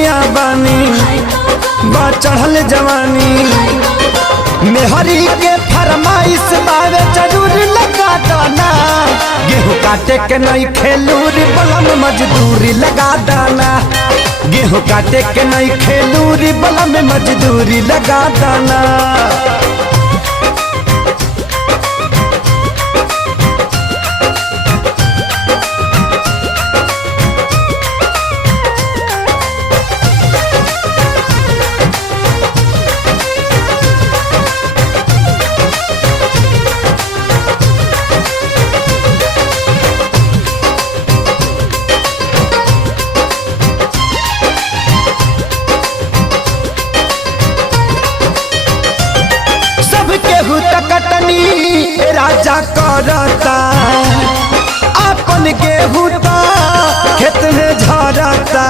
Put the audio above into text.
कनिया बानी बा चढ़ल जवानी मेहरी के फरमाइश बावे जरूर लगा दाना गेहूँ काटे के नहीं खेलूरी बलम मजदूरी लगा दाना गेहूँ काटे के नहीं खेलूरी बलम मजदूरी लगा दाना। केहू कटनी राजा करता अपन गेहूँ खेत में झरता।